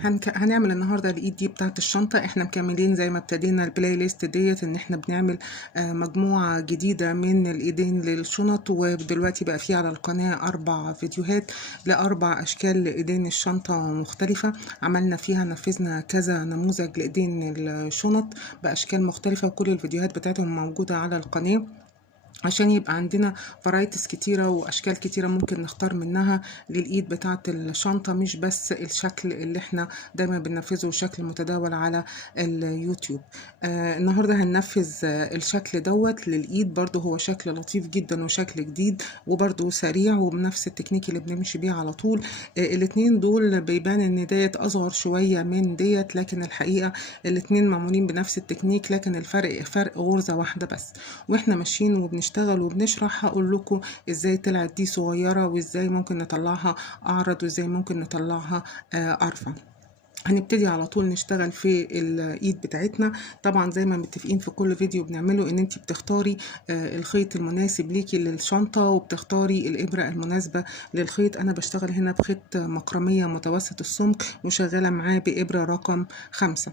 هنعمل النهارده الايد دي بتاعه الشنطه. احنا مكملين زي ما ابتدينا البلاي ليست ديت ان احنا بنعمل مجموعه جديده من الايدين للشنط، ودلوقتي بقى في على القناه 4 فيديوهات ل4 اشكال لايدين الشنطه مختلفه. عملنا فيها نفذنا كذا نموذج لايدين الشنط باشكال مختلفه، وكل الفيديوهات بتاعتهم موجوده على القناه عشان يبقى عندنا فرايتيز كتيرة وأشكال كتيرة ممكن نختار منها للإيد بتاعة الشنطة، مش بس الشكل اللي احنا دايما بننفذه شكل متداول على اليوتيوب. النهاردة هننفذ الشكل دوت للإيد، برضو هو شكل لطيف جدا وشكل جديد وبرضو سريع وبنفس التكنيك اللي بنمشي بيه على طول. الاتنين دول بيبان ان ديت أصغر شوية من ديت، لكن الحقيقة الاتنين معمولين بنفس التكنيك، لكن الفرق فرق غرزة واحدة بس. واحنا ماشيين وبنشتغل وبنشرح هقول لكم ازاي طلعت دي صغيرة وازاي ممكن نطلعها اعرض وازاي ممكن نطلعها ارفع. هنبتدي على طول نشتغل في الايد بتاعتنا. طبعا زي ما متفقين في كل فيديو بنعمله ان انت بتختاري الخيط المناسب ليكي للشنطة وبتختاري الابرة المناسبة للخيط. انا بشتغل هنا بخيط مكرمية متوسط السمك وشغالة معاه بابرة رقم 5.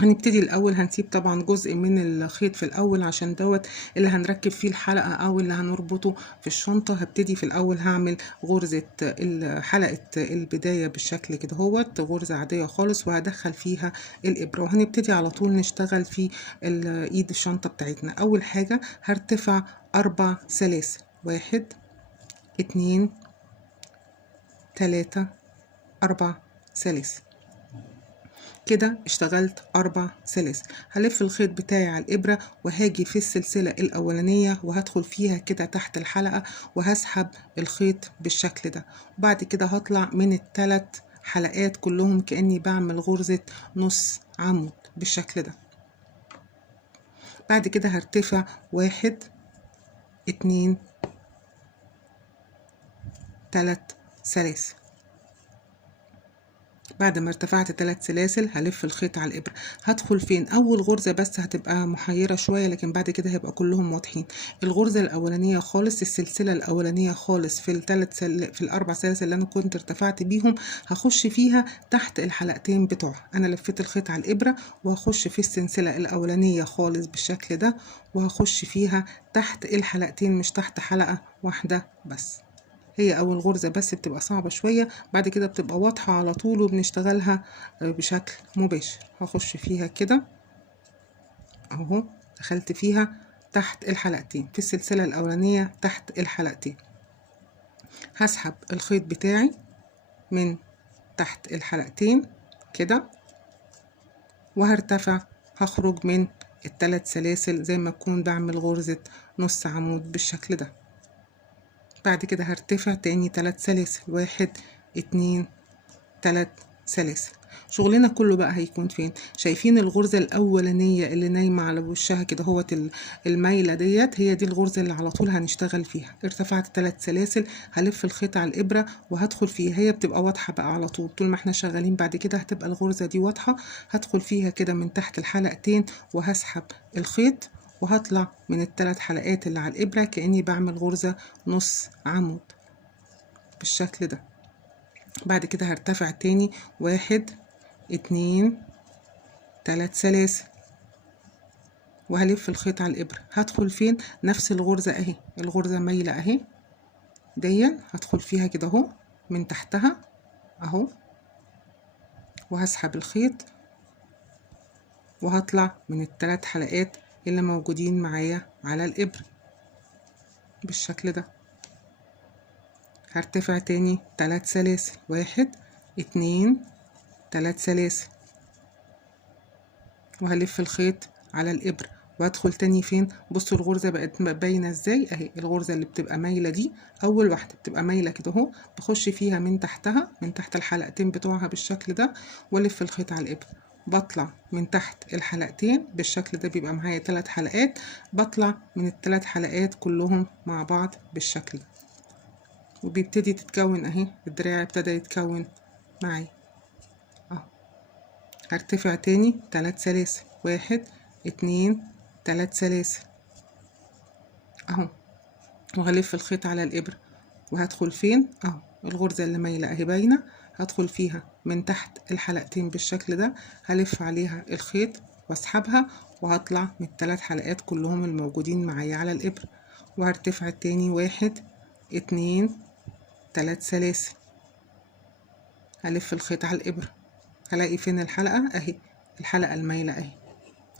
هنبتدي الاول هنسيب طبعا جزء من الخيط في الاول عشان دوت اللي هنركب فيه الحلقة او اللي هنربطه في الشنطة. هبتدي في الاول هعمل غرزة حلقة البداية بالشكل كده هوت، غرزة عادية خالص، وهدخل فيها الابرة وهنبتدي على طول نشتغل في ايد الشنطة بتاعتنا. اول حاجة هرتفع 4 سلاسل، 1 2 3 4 سلاسل كده. اشتغلت 4 سلاسل. هلف الخيط بتاعي على الإبرة وهاجي في السلسلة الأولانية وهدخل فيها كده تحت الحلقة وهسحب الخيط بالشكل ده، وبعد كده هطلع من ال3 حلقات كلهم كأني بعمل غرزة نص عمود بالشكل ده. بعد كده هرتفع 1 2 3 سلاسل. بعد ما ارتفعت 3 سلاسل هلف الخيط على الابره. هدخل فين؟ اول غرزه بس هتبقى محيره شويه، لكن بعد كده هيبقى كلهم واضحين. الغرزه الاولانيه خالص، السلسله الاولانيه خالص في في ال4 سلاسل اللي انا كنت ارتفعت بيهم، هخش فيها تحت الحلقتين بتوعها. انا لفيت الخيط على الابره وهخش في السلسله الاولانيه خالص بالشكل ده، وهخش فيها تحت الحلقتين مش تحت حلقه واحده بس. هي اول غرزة بس بتبقى صعبة شوية، بعد كده بتبقى واضحة على طول وبنشتغلها بشكل مباشر. هخش فيها كده اهو، دخلت فيها تحت الحلقتين في السلسلة الاولانية تحت الحلقتين. هسحب الخيط بتاعي من تحت الحلقتين كده وهرتفع، هخرج من ال3 سلاسل زي ما اكون بعمل غرزة نص عمود بالشكل ده. بعد كده هرتفع تاني 3 سلاسل، 1 2 3 سلاسل. شغلنا كله بقى هيكون فين؟ شايفين الغرزة الأولانية اللي نايمة على وشها كده هوت المايلة ديت، هي دي الغرزة اللي على طول هنشتغل فيها. ارتفعت 3 سلاسل، هلف الخيط على الإبرة وهدخل فيها. هي بتبقى واضحة بقى على طول ما احنا شغالين، بعد كده هتبقى الغرزة دي واضحة. هدخل فيها كده من تحت الحلقتين وهسحب الخيط وهطلع من ال3 حلقات اللي على الإبرة كأني بعمل غرزة نص عمود بالشكل ده. بعد كده هرتفع تاني 1 2 3 سلاسل وهلف الخيط على الإبرة. هدخل فين؟ نفس الغرزة اهي، الغرزة مايلة اهي دي، هدخل فيها كده اهو من تحتها اهو، وهسحب الخيط وهطلع من ال3 حلقات اللي موجودين معايا على الإبرة بالشكل ده. هرتفع تاني 3 سلاسل، 1 2 3 سلاسل وهلف الخيط على الإبرة وهدخل تاني فين. بصوا الغرزة بقت باينة ازاي اهي، الغرزة اللي بتبقى مايلة دي اول واحدة بتبقى مايلة كده اهو، بخش فيها من تحتها من تحت الحلقتين بتوعها بالشكل ده والف الخيط على الإبرة. بطلع من تحت الحلقتين بالشكل ده، بيبقى معايا 3 حلقات، بطلع من ال3 حلقات كلهم مع بعض بالشكل ده، وبيبتدي تتكون اهي الدراع ابتدى يتكون معايا اهو. هرتفع تاني 3 سلاسل، 1 2 3 سلاسل اهو، وهلف الخيط على الإبرة وهدخل فين اهو، الغرزة اللي مايلة اهي باينة. هدخل فيها من تحت الحلقتين بالشكل ده، هلف عليها الخيط واسحبها وهطلع من الثلاث حلقات كلهم الموجودين معايا على الإبرة، وهرتفع تاني 1 2 3 سلاسل. هلف الخيط على الإبرة، هلاقي فين الحلقة اهي، الحلقة المايلة اهي،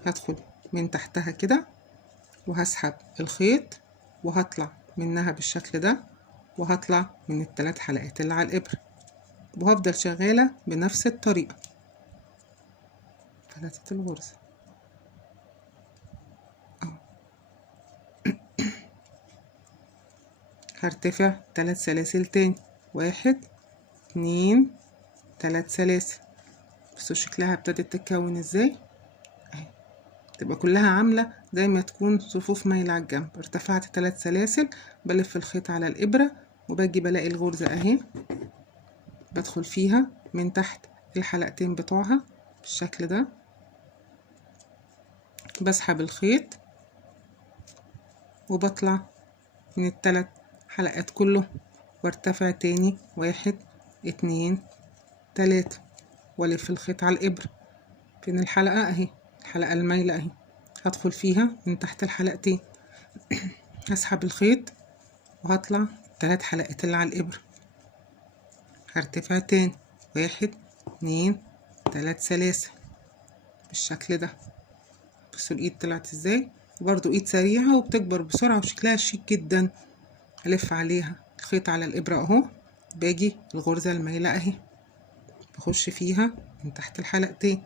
هدخل من تحتها كده وهسحب الخيط وهطلع منها بالشكل ده، وهطلع من الثلاث حلقات اللي على الإبرة، وهفضل شغالة بنفس الطريقة. فلاتة الغرزة اهو. هرتفع 3 سلاسل تاني، 1 2 3 سلاسل. بصوا شكلها ابتدت تتكون ازاي اهي، تبقى كلها عاملة زي ما تكون صفوف مايلة على الجنب. ارتفعت 3 سلاسل، بلف الخيط على الإبرة وباجي بلاقي الغرزة اهي، بدخل فيها من تحت الحلقتين بتوعها بالشكل ده، بسحب الخيط وبطلع من الثلاث حلقات كله، وارتفع تاني 1 2 3 والف الخيط على الإبرة. فين الحلقة اهي، الحلقة المايلة اهي، هدخل فيها من تحت الحلقتين هسحب الخيط وهطلع الثلاث حلقات اللي على الإبرة، هرتفع تاني 1 2 3 سلاسل بالشكل ده. بصوا الايد طلعت ازاي، وبرضو ايد سريعة وبتكبر بسرعة وشكلها شيك جدا. هلف عليها الخيط على الإبرة اهو، باجي الغرزة المايلة اهي، بخش فيها من تحت الحلقتين،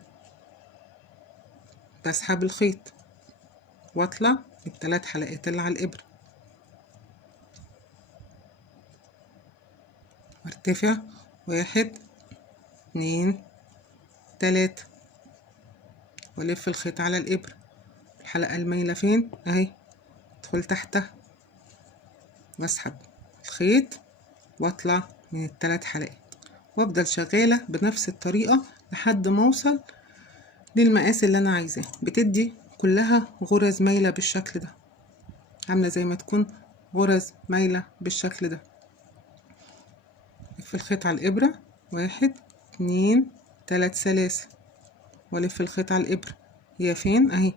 بسحب الخيط واطلع من الثلاث حلقات اللي على الإبرة، وارتفع 1 2 3 والف الخيط على الإبرة. الحلقة المايلة فين اهي، ادخل تحتها واسحب الخيط واطلع من الثلاث حلقات، وافضل شغالة بنفس الطريقة لحد ما اوصل للمقاس اللي انا عايزاه. بتدي كلها غرز مايلة بالشكل ده، عاملة زي ما تكون غرز مايلة بالشكل ده. الف الخيط على الإبرة 1 2 3 سلاسل والف الخيط على الإبرة. هي فين اهي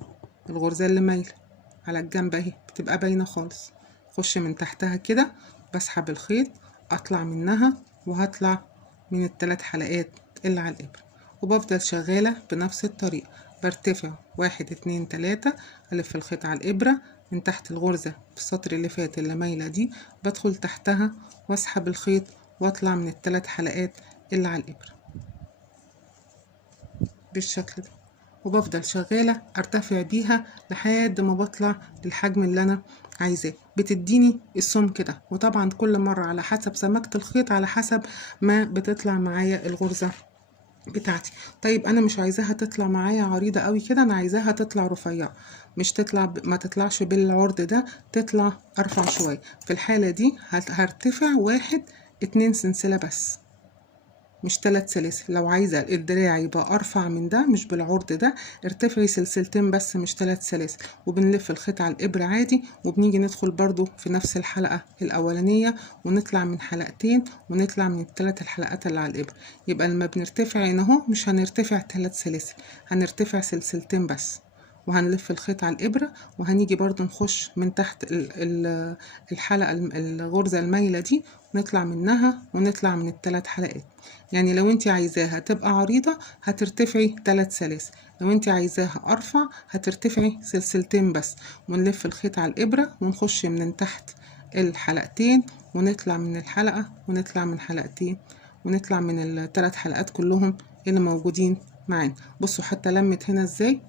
الغرزة اللي مايلة على الجنب اهي، بتبقى باينة خالص. خش من تحتها كده، بسحب الخيط اطلع منها وهطلع من الثلاث حلقات اللي على الإبرة، وبفضل شغالة بنفس الطريقة. برتفع 1 2 3 الف الخيط على الإبرة من تحت الغرزة في السطر اللي فات اللي مايلة دي، بدخل تحتها واسحب الخيط واطلع من الثلاث حلقات اللي على الإبرة بالشكل ده، وبفضل شغالة ارتفع بيها لحد ما بطلع للحجم اللي انا عايزاه. بتديني السمك ده، وطبعا كل مرة على حسب سمكة الخيط، على حسب ما بتطلع معايا الغرزة بتاعتي. طيب انا مش عايزاها تطلع معايا عريضة قوي كده، انا عايزاها تطلع رفيعة، مش تطلع ما تطلعش بالعرض ده، تطلع ارفع شوية. في الحالة دي هرتفع 1 2 سلسلة بس، مش 3 سلاسل. لو عايزة الدراع يبقى ارفع من ده مش بالعرض ده، ارتفعي سلسلتين بس مش 3 سلاسل، وبنلف الخيط على الإبرة عادي، وبنيجي ندخل برضو في نفس الحلقة الأولانية ونطلع من حلقتين ونطلع من الثلاث الحلقات اللي على الإبرة. يبقى لما بنرتفع هنا اهو مش هنرتفع 3 سلاسل، هنرتفع سلسلتين بس، وهنلف الخيط على الإبرة، وهنيجي برضو نخش من تحت الحلقة الغرزة المايلة دي، نطلع منها ونطلع من الثلاث حلقات. يعني لو انت عايزاها تبقى عريضة هترتفعي 3 سلاسل، لو انت عايزاها ارفع هترتفعي سلسلتين بس، ونلف الخيط على الإبرة ونخش من تحت الحلقتين ونطلع من الحلقة ونطلع من حلقتين ونطلع من الثلاث حلقات كلهم اللي موجودين معانا. بصوا حتى لمت هنا ازاي،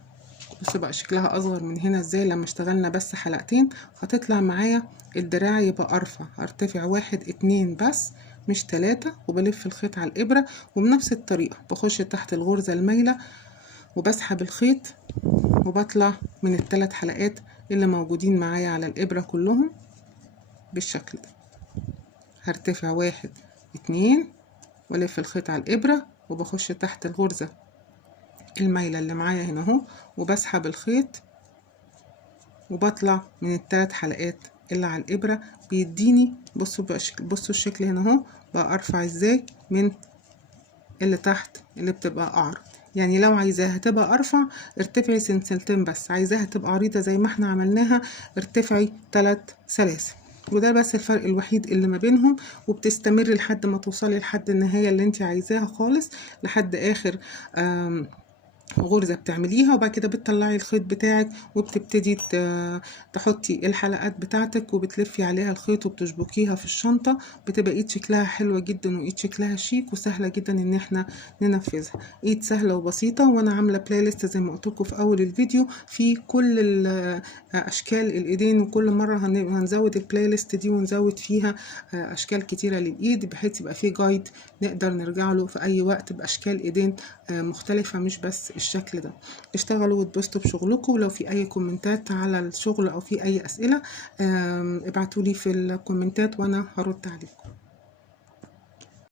بصوا بقى شكلها اصغر من هنا ازاي لما اشتغلنا بس حلقتين. هتطلع معايا الدراع يبقى ارفع، هرتفع 1 2 بس مش 3، وبلف الخيط على الإبرة وبنفس الطريقة بخش تحت الغرزة المايلة وبسحب الخيط وبطلع من الثلاث حلقات اللي موجودين معايا على الإبرة كلهم بالشكل ده. هرتفع 1 2 والف الخيط على الإبرة وبخش تحت الغرزة المايلة اللي معايا هنا اهو، وبسحب الخيط وبطلع من الثلاث حلقات اللي على الإبرة. بيديني بصوا بقى بصوا الشكل هنا اهو بقى ارفع ازاي من اللي تحت اللي بتبقى قعر. يعني لو عايزاها تبقى ارفع ارتفعي سلسلتين بس، عايزاها تبقى عريضة زي ما احنا عملناها ارتفعي 3 سلاسل. وده بس الفرق الوحيد اللي ما بينهم، وبتستمر لحد ما توصلي لحد النهاية اللي انت عايزاها خالص، لحد اخر غرزة بتعمليها. وبعد كده بتطلعي الخيط بتاعك وبتبتدي تحطي الحلقات بتاعتك وبتلفي عليها الخيط وبتشبكيها في الشنطة. بتبقى ايد شكلها حلوة جدا وايد شكلها شيك وسهلة جدا ان احنا ننفذها. ايد سهلة وبسيطة، وانا عاملة بلاي ليست زي ما قلت لكم في اول الفيديو في كل اشكال الايدين، وكل مرة هنزود البلاي ليست دي ونزود فيها اشكال كتيرة للايد، بحيث يبقى في جايد نقدر نرجع له في اي وقت باشكال ايدين مختلفة مش بس الشكل ده. اشتغلوا واتبسطوا بشغلكم، ولو في اي كومنتات على الشغل او في اي اسئلة ابعتولي في الكومنتات وانا هرد عليكم.